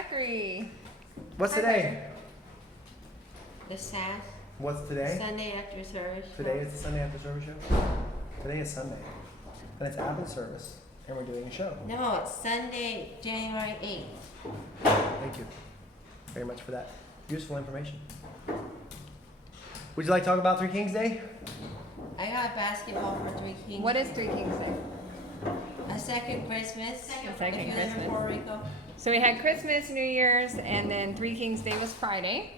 Zachary. What's today? The SASS. What's today? Sunday after service. Today is the Sunday after service show? Today is Sunday. And it's after service. And we're doing a show. No, it's Sunday, January 8th. Thank you very much for that useful information. Would you like to talk about Three Kings Day? I got basketball for Three Kings. What is Three Kings Day? A second Christmas. A second if you live in Christmas. Puerto Rico. So we had Christmas, New Year's, and then Three Kings Day was Friday.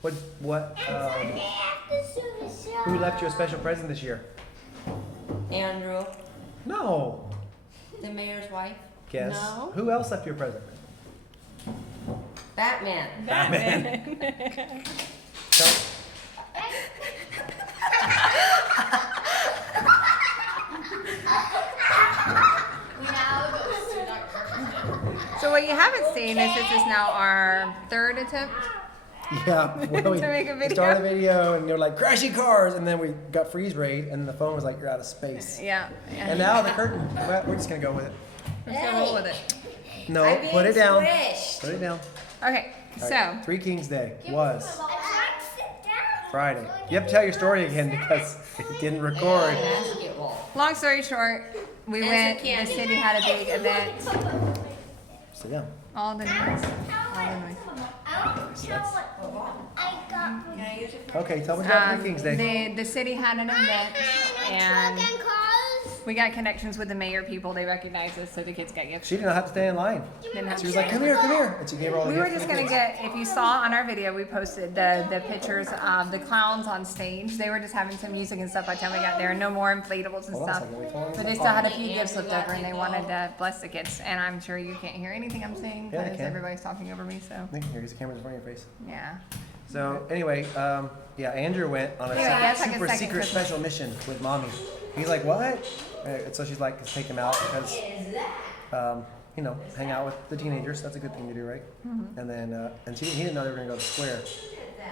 Who left you a special present this year? Andrew, No. the mayor's wife. Guess. No. Who else left you a present? Batman. Batman. Tell- So what you haven't seen is this is now our third attempt. Yeah, well, we To make a video. started a video and you're like, crashy cars, and then we got freeze rate, and the phone was like, you're out of space. Yeah. And now the curtain, well, we're just gonna go with it. Let's go roll with it. No, I'm being put it down. squished. Put it down. Okay, All so right, Three Kings Day was Friday. You have to tell your story again because it didn't record. Basketball. long story short, we As a went. The kid. city had a big event. So yeah. All the noise. All the noise. Can I use it? Okay, tell me about Three Kings Day. The city had an event, and we got connections with the mayor people. They recognized us, so the kids got gifts. She did not have to stay in line. Didn't have She was to. like, come here, and she gave her all the We were gifts just for the gonna kids. get, if you saw on our video, we posted the pictures of the clowns on stage. They were just having some music and stuff by the time we got there. No more inflatables and Hold on a stuff. second, wait, hold on a But they second. still had a few gifts left over and they wanted to bless the kids. And I'm sure you can't hear anything I'm saying Yeah, I because can. everybody's talking over me, so Here, because the camera's in front of your face. yeah. So anyway, yeah, Andrew went on a Anyway, that's like a super second secret Christmas. special mission with mommy. He's like, what? And so she's like, take him out because, you know, hang out with the teenagers. That's a good thing to do, right? Mm-hmm. And then, he didn't know they were gonna go to the square.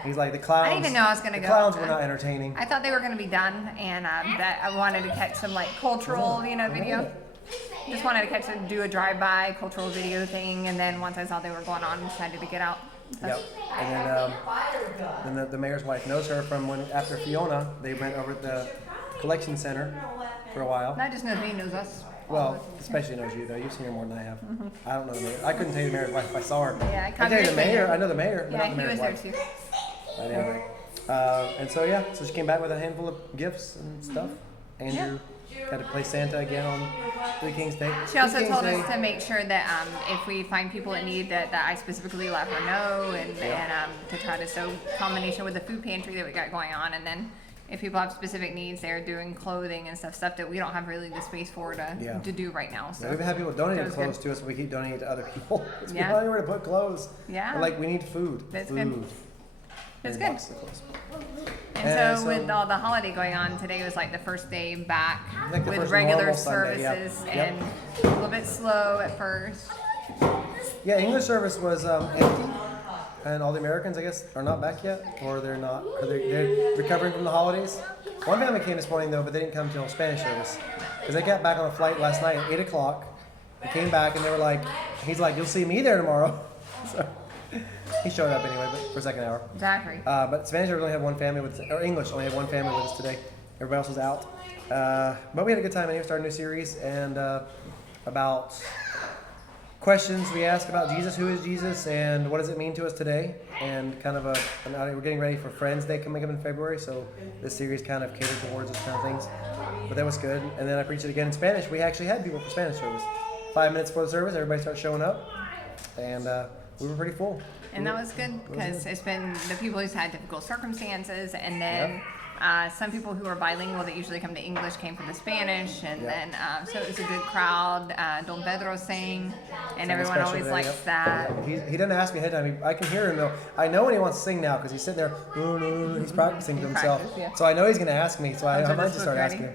He's like, the clowns. I didn't even know I was gonna the go. clowns were not entertaining. I thought they were gonna be done and that I wanted to catch some like cultural, video. Just wanted to catch do a drive-by cultural video thing, and then once I saw they were going on, decided to get out. So, Yep. And then the mayor's wife knows her from when after Fiona, they went over at the collection center for a while. not just knows me, knows us. Well, especially knows you though. You've seen her more than I have. I don't know the mayor. I couldn't tell you the mayor's wife if I saw her. Yeah, I I can tell you the conversation. mayor. I know the mayor, but Yeah, not the he mayor's was there wife. too. But anyway, and so yeah, so she came back with a handful of gifts and stuff. Andrew got to play Santa again on Three Kings Day. She also Three Kings told Day. us to make sure that if we find people in need, that I specifically let her know, and to try to so combination with the food pantry that we got going on, and then if people have specific needs, they're doing clothing and stuff that we don't have really the space for to do right now. So We've had people donate that was clothes good. to us, but we keep donating to other people. We Yeah. don't know where to put clothes. Yeah. We're like, we need food. That's food. good. That's And good. boxes of clothes. And And so, so- with all the holiday going on, today was like the first day back Like the with first regular normal Sunday, yeah. services, Yep. and a little bit slow at first. Yeah, English service was empty, and all the Americans, I guess, are not back yet, or they're not. Or they're recovering from the holidays. One family came this morning though, but they didn't come till Spanish service because they got back on a flight last night at 8 o'clock. They came back and they were like, he's like, you'll see me there tomorrow. So he showed up anyway, but for a second hour. Zachary. But Spanish only had one family with, or English only had one family with us today. Everybody else was out. But we had a good time anyway. Started a new series and about questions we ask about Jesus, who is Jesus, and what does it mean to us today, and kind of we're getting ready for Friends Day coming up in February, so this series kind of catered towards those kind of things. But that was good. And then I preached it again in Spanish. We actually had people for Spanish service. 5 minutes before the service, everybody started showing up, and we were pretty full. And that was good because it's been the people who's had difficult circumstances, and then some people who are bilingual that usually come to English came from the Spanish, and then so it was a good crowd. Don Pedro sang, and everyone Special always day, likes yep. that. He doesn't ask me ahead of time. I can hear him though. I know when he wants to sing now because he's sitting there. He's practicing to He himself. practiced, yeah. So I know he's going to ask me. So I So might this just was start ready. asking him.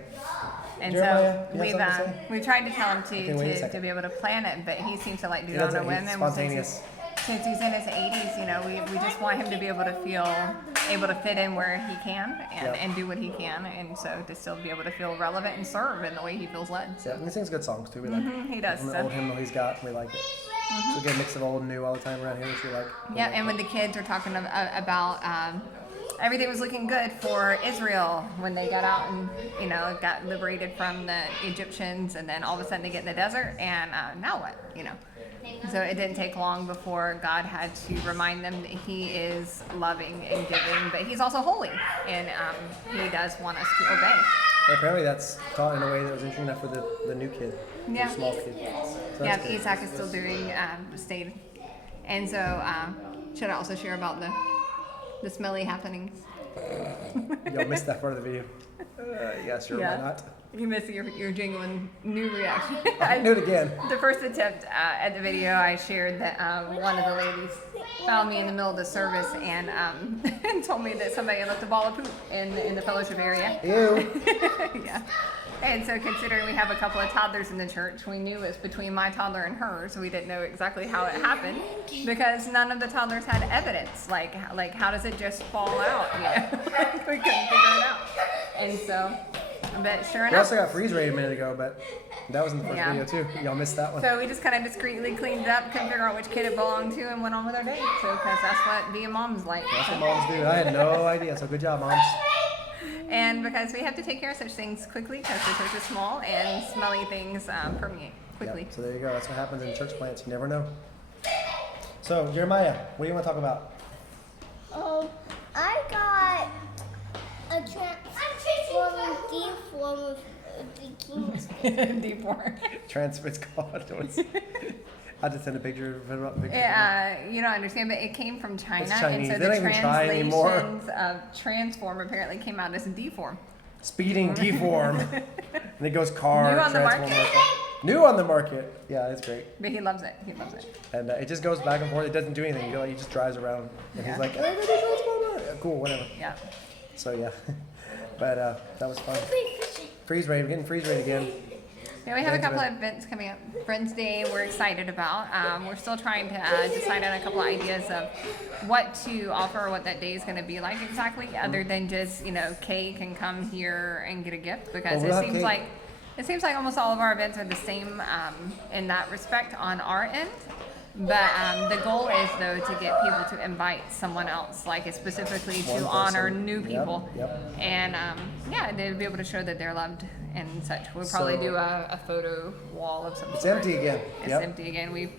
And Jeremiah, so you have something to say? we've tried to tell him Okay, wait a to second. be able to plan it, but he seems to like do He it on a doesn't- whim. he's And spontaneous. since he's in his 80s, we just want him to be able to feel able to fit in where he can and do what he can, and so to still be able to feel relevant and serve in the way he feels led. So Yeah, and he sings good songs too. We like it. he does. From the So. old hymnal he's got, we like it. It's a good mix of old and new all the time around here, which we like. Yeah, and when the kids were talking about everything was looking good for Israel when they got out and got liberated from the Egyptians, and then all of a sudden they get in the desert, and now what? So it didn't take long before God had to remind them that He is loving and giving, but He's also holy, and He does want us to obey. And apparently that's taught in a way that was interesting enough for the new kid, Yeah. the small kid. So Yeah, that's good. Isaac is still doing stayed, and so should I also share about the smelly happenings? Y'all missed that part of the video. Yeah, sure, Yeah. why not? You missed your genuine new reaction. Do it again. The first attempt at the video, I shared that one of the ladies found me in the middle of the service and and told me that somebody had left a ball of poop in the fellowship area. Ew. Yeah. And so considering we have a couple of toddlers in the church, we knew it was between my toddler and hers. We didn't know exactly how it happened because none of the toddlers had evidence. Like how does it just fall out? We couldn't figure it out. And so, but sure We enough. also got freeze rate a minute ago, but that was in the first Yeah. video too. Y'all missed that one. So we just kind of discreetly cleaned it up, couldn't figure out which kid it belonged to, and went on with our day. So, because that's what being mom's like. That's what moms do. I had no idea, so good job, moms. And because we have to take care of such things quickly, because the church is small and smelly things permeate quickly. Yeah, so there you go. That's what happens in church plants. You never know. So, Jeremiah, what do you want to talk about? I got a transforming deform of the king's. D4. Transfer, it's called. I just sent a picture of it. You don't understand, but it came from China, It's Chinese. and so They the don't even try anymore. translations of transform apparently came out as deform. Speeding deform. And it goes car, New on the transform. market. New on the market. Yeah, it's great. But he loves it. He loves it. And it just goes back and forth. It doesn't do anything. You know, he just drives around. And Yeah. he's like, hey, yeah, cool, whatever. Yeah. So, yeah. But that was fun. Freeze rate. We're getting freeze rate again. Yeah, we have a Thanks, couple man. of events coming up. Friends Day, we're excited about. We're still trying to decide on a couple of ideas of what to offer, what that day is going to be like exactly, other than just cake and come here and get a gift, because Well, we'll have it seems like almost all of our events are the same in that respect on our end. But the goal is, though, to get people to invite someone else, like specifically to One honor person. new Yep, people. yep. And to be able to show that they're loved and such. We'll probably So- do a photo wall of some It's sort. empty again. It's Yep. empty again. We've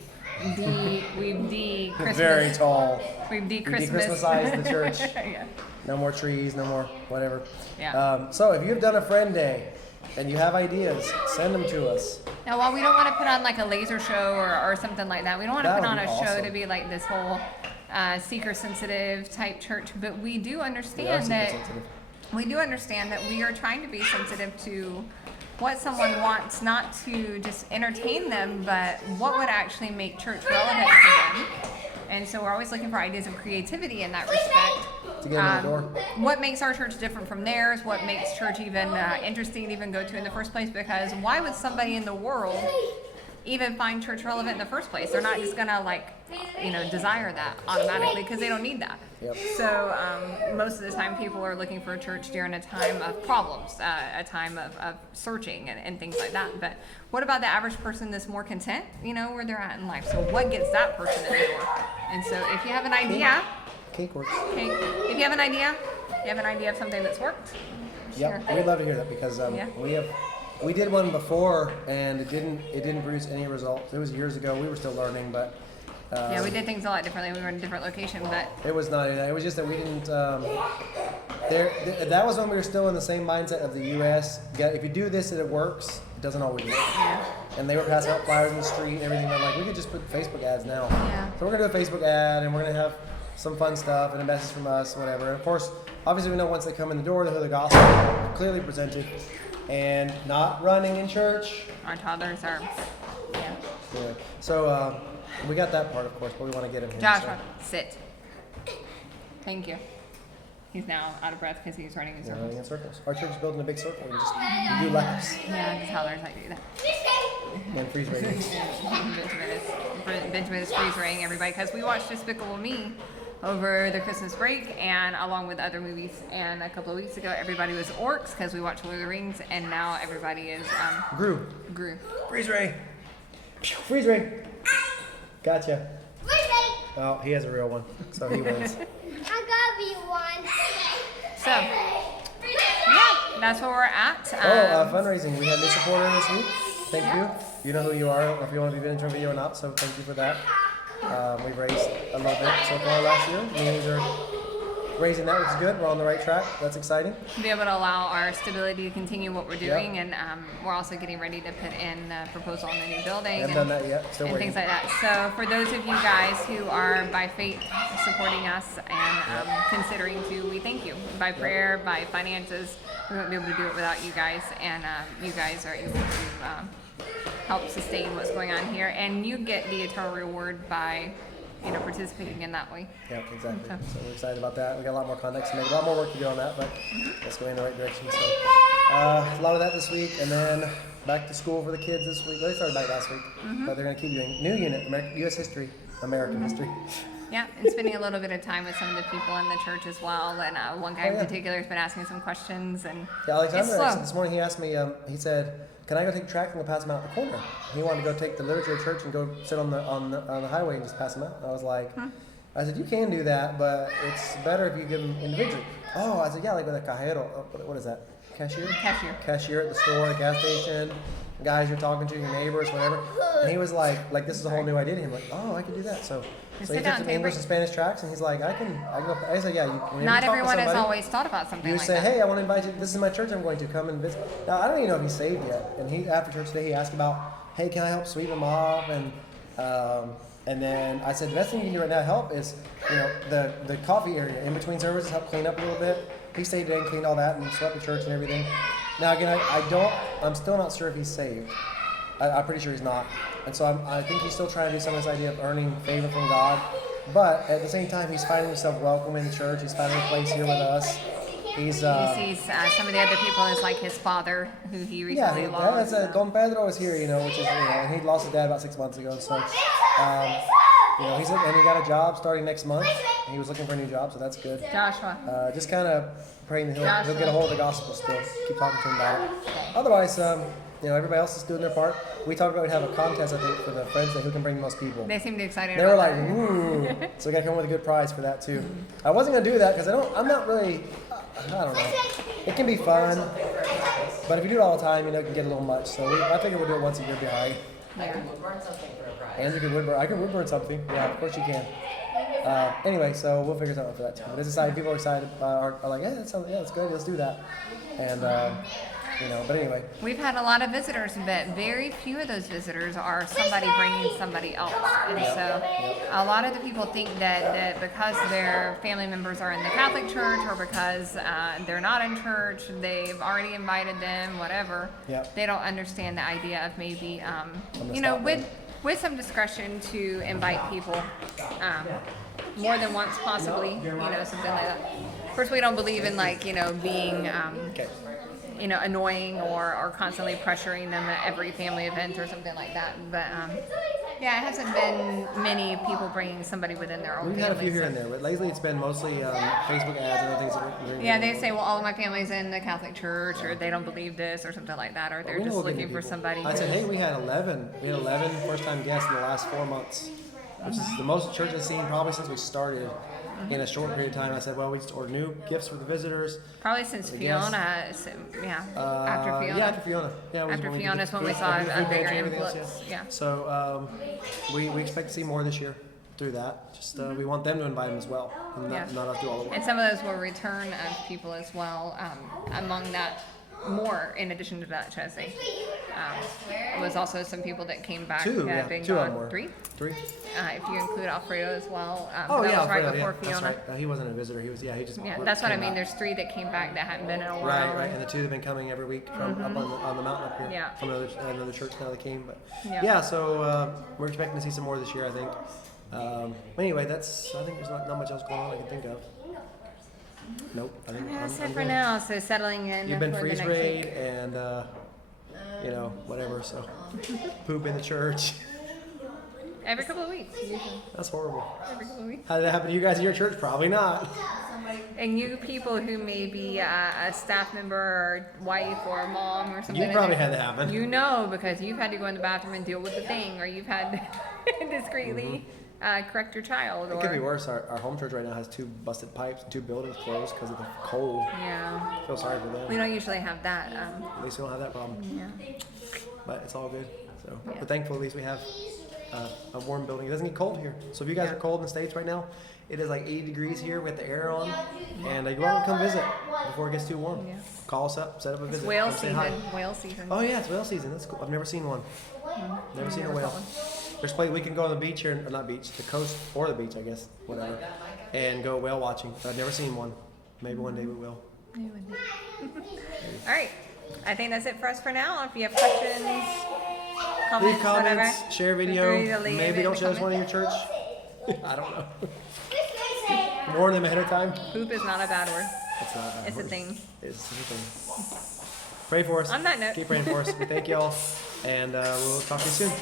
de-Christmas. Very tall. We've We de-Christmas. de-Christmasized the church. Yeah. No more trees, no more whatever. Yeah. So if you've done a friend day and you have ideas, send them to us. Now, while we don't want to put on like a laser show or something like that, we don't want to That put would on a be show awesome. to be like this whole seeker-sensitive type church. But we do We are understand super that sensitive. we do understand that we are trying to be sensitive to what someone wants, not to just entertain them, but what would actually make church relevant to them. And so we're always looking for ideas of creativity in that respect. To get them in the door. What makes our church different from theirs? What makes church even interesting to even go to in the first place? Because why would somebody in the world even find church relevant in the first place? They're not just gonna desire that automatically because they don't need that. Yep. So most of the time people are looking for a church during a time of problems, a time of searching and things like that. But what about the average person that's more content, where they're at in life? So what gets that person in the door? And so if you have an idea, Cake works. okay, if you have an idea of something that's worked, Yep, share. we'd love to hear that because Yeah. we did one before and it didn't produce any results. It was years ago. We were still learning, but Yeah, we did things a lot differently. We were in a different location, but it was not. It was just that we didn't. That was when we were still in the same mindset of the U.S. If you do this and it works, it doesn't always work. yeah. And they were passing out flyers in the street and everything. I'm like, we could just put Facebook ads now. Yeah. So we're gonna do a Facebook ad and we're gonna have some fun stuff and a message from us, whatever. And of course, obviously, we know once they come in the door, they'll hear the gospel clearly presented and not running in church. Our toddlers are, yeah. Yeah. So we got that part, of course, but we want to get him here. Joshua, sit. Thank you. He's now out of breath because he's running in So, circles. running in circles. Our church is built in a big circle. We do laps Yeah, the toddlers like to do that. and freeze rating. Benjamin is freeze raying everybody because we watched Despicable Me over the Christmas break and along with other movies. And a couple of weeks ago, everybody was orcs because we watched Lord of the Rings, and now everybody is Gru. Gru. Freeze ray. Freeze ray. Gotcha. Birthday. Oh, he has a real one, so he wins. I gotta be one. So, yeah, that's where we're at. Fundraising. We had new supporter this week. Thank you. You know who you are. I don't know if you want to be into a video or not, so thank you for that. We've raised a little bit so far last year. Meetings are raising that, which is good. We're on the right track. That's exciting. To be able to allow our stability to continue what we're doing, and we're also getting ready to put in a proposal on the new building. Haven't done that yet. Still and waiting. things like that. So for those of you guys who are by faith supporting us and considering to, we thank you. By prayer, by finances, we wouldn't be able to do it without you guys, and you guys are able to help sustain what's going on here, and you get the eternal reward by participating in that way. Yeah, exactly. Okay. So we're excited about that. We got a lot more contacts to make, a lot more work to do on that, but it's going in the right direction. So a lot of that this week, and then back to school for the kids this week. They started back last week, but they're going to keep doing new unit, U.S. history, American history. Yeah, and spending a little bit of time with some of the people in the church as well. And one guy in yeah. particular has been asking some questions, and Yeah, it's Alexander slow. actually, this morning he asked me, he said, can I go take track and go pass them out at the corner? He wanted to go take the literature at church and go sit on the highway and just pass them out. And I was like, I said, you can do that, but it's better if you give them individually. Oh, I said, yeah, like with a cajero. What is that? Cashier? Cashier at the store, the gas station, guys you're talking to, your neighbors, whatever. And he was like this is a whole new idea to him. Like, oh, I can do that. So he sit took down, some take a English break. and Spanish tracks, and he's like, I can go. I said, yeah. When Not you talk to everyone has somebody, always thought about something you like say, that. hey, I want to invite you. This is my church I'm going to. Come and visit. Now, I don't even know if he's saved yet. And he, after church today, he asked about, hey, can I help sweep them off? And then I said, the best thing you can do right now to help is, the coffee area in between services, help clean up a little bit. He stayed there and cleaned all that and swept the church and everything. Now, again, I'm still not sure if he's saved. I'm pretty sure he's not. And so I think he's still trying to do some of this idea of earning favor from God. But at the same time, he's finding himself welcome in the church. He's finding a place here with us. He sees some of the other people as like his father, who he recently lost. Don Pedro is here, which is, and he lost his dad about 6 months ago. So, he's and he got a job starting next month. And he was looking for a new job, so that's good. Joshua. Just kind of praying that he'll get a hold of the gospel still. Keep talking to him about it. Otherwise, everybody else is doing their part. We talked about we'd have a contest, I think, for the Friends Day, who can bring the most people. They seemed excited. They were about like, that. ooh. So we got to come up with a good prize for that too. I wasn't gonna do that because I'm not really, I don't know. It can be fun, but if you do it all the time, it can get a little much. So I figured we'll do it once a year behind. Yeah. And you can woodburn. I can woodburn something. Yeah, of course you can. Anyway, so we'll figure something out for that too. But it's exciting. People are excited. Are like, that's good. Let's do that. And but anyway. We've had a lot of visitors, but very few of those visitors are somebody bringing somebody else. And so a lot of the people think that because their family members are in the Catholic Church or because they're not in church, they've already invited them, whatever. Yep. They don't understand the idea of maybe, with some discretion to invite people more than once possibly, something like that. Of course, we don't believe in being annoying or constantly pressuring them at every family event or something like that. But it hasn't been many people bringing somebody within their own We've family. had a few here and there, but lately it's been mostly Facebook ads and other things. They say, well, all of my family's in the Catholic Church, or they don't believe this, or something like that, or they're just looking for somebody. I said, hey, we had 11 first-time guests in the last 4 months, which is the most the church has seen probably since we started. In a short period of time, I said, well, we just ordered new gifts for the visitors. Probably since Fiona, after Fiona. After Fiona. Yeah, After Fiona's when we saw a bigger influx. Yeah. So we expect to see more this year through that. Just we want them to invite them as well, and not us do all the work. And some of those will return people as well. Among that, more in addition to that, should I say? Was also some people that came back. Two gone. more. Three. If you include Alfredo as well. That Oh was yeah, right Alfredo, before that's Fiona. right. He wasn't a visitor. He was. Yeah, he just. Yeah, that's what I came mean. out. There's 3 that came back that hadn't been in a while. Right, and the 2 have been coming every week from up on the mountain up here. Yeah. From another church now they came, but Yeah. So we're expecting to see some more this year, I think. Anyway, I think there's not much else going on I can think of. Nope. I think That's it I'm for good. now. So settling in. You've been for the freeze next raid week. and whatever. So poop in the church. Every couple of weeks, usually. That's horrible. Every couple of weeks. How did that happen to you guys at your church? Probably not. And you people who may be a staff member or wife or mom or something. You probably had that happen. Because you've had to go in the bathroom and deal with the thing, or you've had. discreetly correct your child. It Or, could be worse. Our home church right now has 2 busted pipes and 2 buildings closed because of the cold. Yeah. I feel sorry for them. We don't usually have that. At least we don't have that problem. Yeah. But it's all good. So Yeah. we're thankful at least we have a warm building. It doesn't get cold here. So if you guys Yeah. are cold in the States right now, it is like 80 degrees here with the air on. And you want to come visit before it gets too warm. Yeah. Call us up, set up a It's visit. whale come say hi. season. Whale season. Oh yeah, it's whale season. That's cool. I've never seen one. Never seen a Never whale. saw one. There's place we can go on the beach here, or not beach, the coast or the beach, I guess, whatever, and go whale watching. But I've never seen one. Maybe one day we will. Yeah, we do. All right. I think that's it for us for now. If you have questions, Leave comments, comments, whatever, share feel video. free to leave it Maybe in don't the show us one in your church. I don't know. Warn them ahead of time. Poop is not a bad word. It's not. It's a thing. It's a thing. Pray for us. On that note. Keep praying for us. We thank y'all, and we'll talk to you soon.